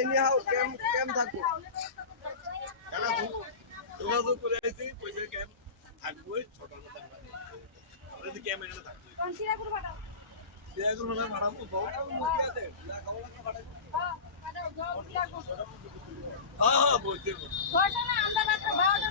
Any how ক্যাম থাকবো যোগাযোগ করে আইছি পয়সা ক্যাম থাকবো ছোটার মতো আমরা যদি ক্যাম এখানে থাকবো কোন সিরাগুলো ফাটাও সিরাগুলো না ফাটাবো বহুত মুখে আছে খাওয়া লাগা ফাটাবো হ্যাঁ বলতে ছয়টা না আমরা রাতে 12টা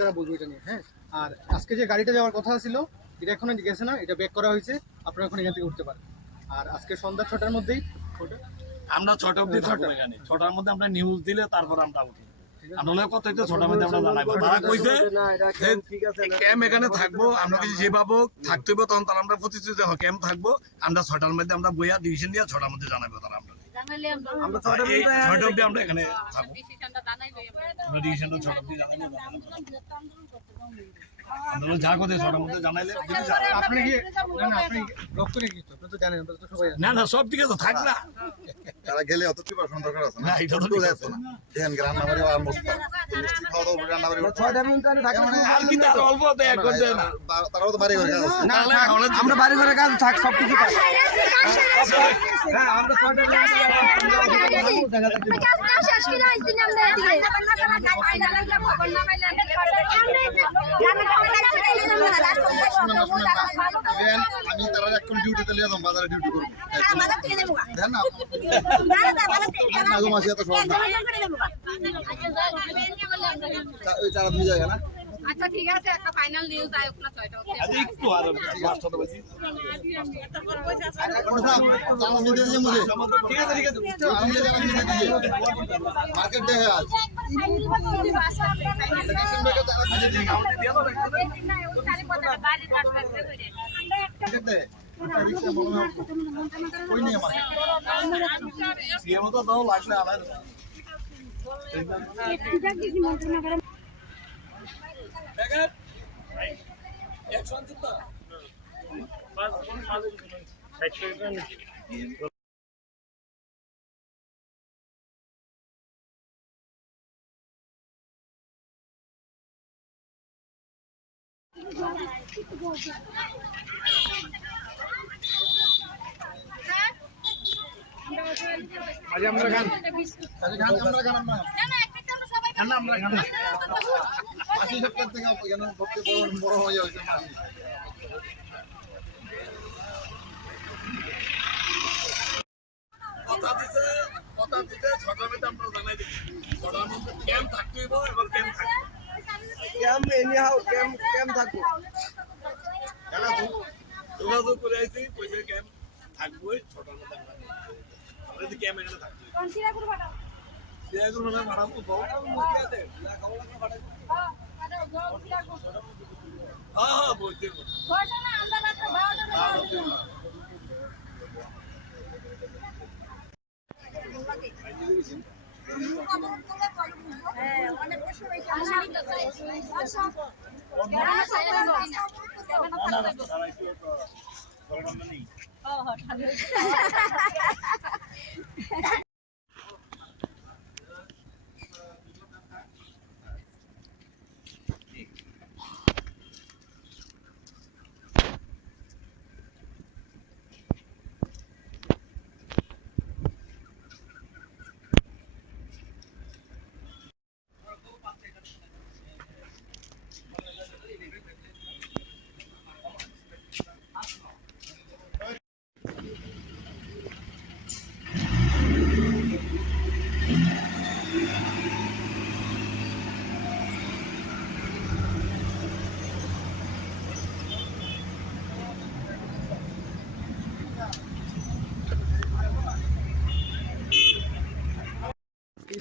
তারা বলবো এটা নিয়ে। হ্যাঁ, আর আজকে যে গাড়িটা যাওয়ার কথা ছিল এটা এখনো গেছে না, এটা ব্যাক করা হয়েছে, আপনারা এখন এখান থেকে উঠতে পারেন। আর আজকে সন্ধ্যা 6টার মধ্যেই আমরা 6টা অবধি থাকবো এখানে। 6টার মধ্যে আমরা নিউজ দিলে তারপর আমরা উঠি। আমরা কত হইতো 6টার মধ্যে আমরা জানাইবো। তারা কইছে ক্যাম্প এখানে থাকবো, আমরা কিছু যেভাবে থাকতে হবে তখন তারা আমরা প্রতিশ্রুতি ক্যাম্প থাকবো। আমরা 6টার মধ্যে আমরা বইয়া ডিভিশন দিয়ে 6টার মধ্যে জানাবো তারা আমরা 6টা অবধি আমরা এখানে থাকবো। ডিভিশনটা 6টা অবধি জানাইলে আমরা যা কথা 6টার মধ্যে জানাইলে আপনি কি না আপনি ব্লক করে কি আপনি তো জানেন, আমরা তো সবাই না না সব ঠিক আছে, থাক না তারা গেলে অত প্রিপারেশন দরকার আছে না, এটা তো ঠিক আছে না। দেখেন রান্নাবাড়ি আর মস্ত খাওয়া দাওয়া রান্নাবাড়ি 6টা মিনিট তাহলে থাকা মানে আর কি তার অল্প তো এক ঘন্টা না তারাও তো বাড়ি ঘরে কাজ আছে না আমরা বাড়ি ঘরে কাজ থাক সব কিছু পাই। হ্যাঁ আমরা 6টা মিনিট দেখা যাচ্ছে কাজটা শেষ করে আইছি না আমরা এদিকে ফাইনাল লাগলে খবর না পাইলে আমরা আমি তারা এখন ডিউটিতে লিয়ে যাম, বাজারে ডিউটি করব। বাজার থেকে দেবো দেন না বাজার থেকে আগো মাসে এত সব না করে দেবো ওই চারা দিয়ে যায় না। আচ্ছা ঠিক আছে, একটা ফাইনাল নিউজ আয়োগ না 6টা হচ্ছে আজ একটু আর 5টা বাজে কোন সাহেব চারা দিয়ে দিয়ে মুঝে ঠিক আছে ঠিক আছে আমি চারা দিয়ে দিয়ে মার্কেট ডে है आज सेकंड में चारा দিয়ে দিয়ে দেখতে রিকশা বলো কই নিয়ে মার্কেট সিএম তো দাও লাগলে আলাদা দেখেন অ্যাকশন চিন্তা আজ আমরা গান আচ্ছা গান আমরা গান না ঠান্ডা আমরা গান মাসি সপ্তাহ থেকে এখানে ভক্তি বড় হয়ে যাচ্ছে মাসি কথা দিতে 6টার মধ্যে আমরা জানাই দিই 6টার মধ্যে ক্যাম্প থাকতে হইব এবং ক্যাম্প থাকবে ক্যাম্প এনি হাউ ক্যাম্প থাকবো যোগাযোগ করে আইছি পয়সা ক্যাম্প থাকবো 6টার মধ্যে আমরা যদি ক্যাম্প এখানে থাকবো কোন সিরাগুলো ফাটাও সিরাগুলো না ফাটাবো বহুত মুখে আছে খাওয়া লাগা ফাটাবো হ্যাঁ বলতে ছয়টা না আমরা রাতে 12টা অনেক কষ্ট হয়েছে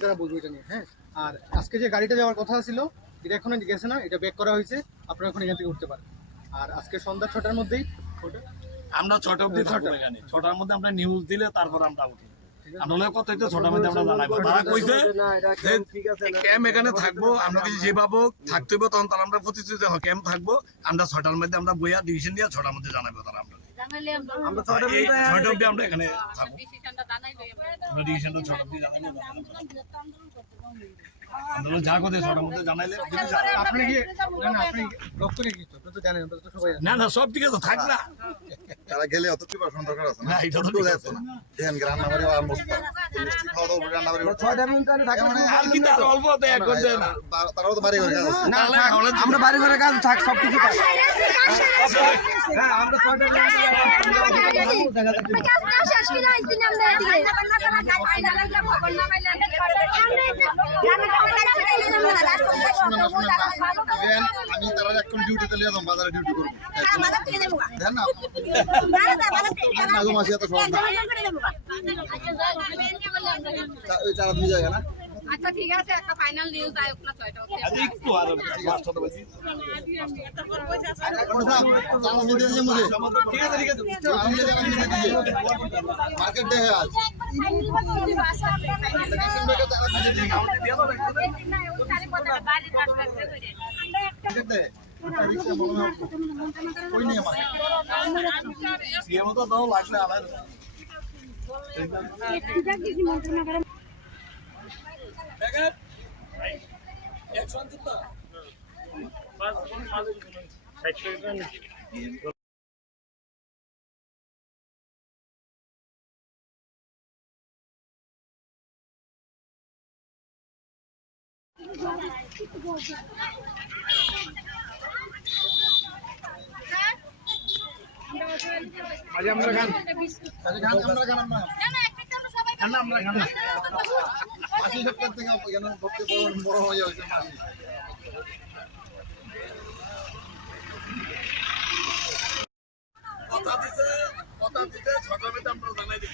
তারা বলবো এটা নিয়ে। হ্যাঁ, আর আজকে যে গাড়িটা যাওয়ার কথা ছিল এটা এখনো গেছে না, এটা ব্যাক করা হয়েছে, আপনারা এখন এখান থেকে উঠতে পারেন। আর আজকে সন্ধ্যা 6টার মধ্যেই আমরা 6টা অবধি থাকবো এখানে, 6টার মধ্যে আমরা নিউজ দিলে তারপর আমরা উঠি। আমরা কত হইতে 6টার মধ্যে আমরা জানাবো। তারা কইছে যে ক্যাম্প এখানে থাকবো, আমরা কিছু যে পাবো থাকতে হবে, তখন তারা আমরা প্রতিশ্রুতি ক্যাম্প থাকবো, আমরা 6টার মধ্যে আমরা বইয়া ডিসিশন দিয়ে 6টার মধ্যে জানাবো তারা। আমরা 6টা অবধি আমরা এখানে থাকবো, আমরা ডিসিশনটা 6টা অবধি জানাবো। আমরা যা কথা 6টার মধ্যে জানাইলে আপনি কি না আপনি ডক্টরে কি তো জানেন, আমরা তো সবাই না না সব ঠিক আছে, থাক না। তারা গেলে অত প্রিপারেশন দরকার আছে না, এটা তো ঠিক আছে না। দেন রান্না বাড়ি আর মুস্তা মিষ্টি খাওয়া দাওয়া রান্না বাড়ি 6টা মিনিট থাকে মানে আর কি তার অল্প তো এক ঘন্টা না। তারাও তো বাড়ি ঘরে কাজ আছে না আমরা বাড়ি ঘরে কাজ থাক সব কিছু থাক। হ্যাঁ আমরা 6টা মিনিট কাজ না শেষ করে আইছি না আমরা এদিকে আয়না লাগা খবর না পাইলেন দেন আমি তারা এখন ডিউটিতে লিয়ে যাম, বাজারে ডিউটি করব। দেন না মাঝে এত সহজ না, ওই চারা দুই জায়গা না। আচ্ছা ঠিক আছে, একটা ফাইনাল নিউজ আয়োগ না 6টা অবধি। আজ একটু আর 5টা বাজে। চারা নিতে দিয়ে মুঝে ঠিক আছে আমি চারা নিতে দিয়ে মার্কেট ডে আজ সেকশন ব্রেকে চারা নিতে দিয়ে ঠিক আছে। রিক্সা বলো কই নিয়ে আমার সিএম তো দাও লাগলে আবার দেখেন অ্যাকশন তো আজ আমরা গান আমরা গান আমরা আমরা মাসি সপ্তাহ থেকে কেন ভক্তি বড় হয়ে যাচ্ছে মাসি কথা দিতে 6টার মধ্যে আমরা জানাই দিই।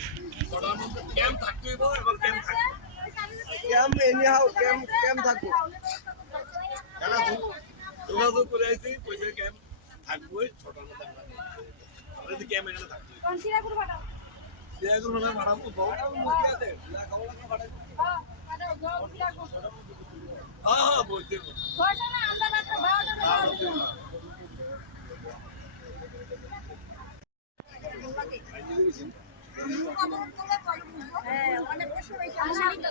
6টার মধ্যে ক্যাম্প থাকতে হইব এবং ক্যাম্প থাকবে। ক্যাম্প এনিহাউ ক্যাম্প থাকবো। যারা যোগাযোগ করে আইছি কইছে ক্যাম্প থাকবই 6টার মধ্যে আমরা। আমরা যদি ক্যাম্প এখানে থাকতে হইব। সিয়াগুলো না ভাড়া তো বহুত আছে। হ্যাঁ বলতে অনেক কষ্ট হয়েছে না না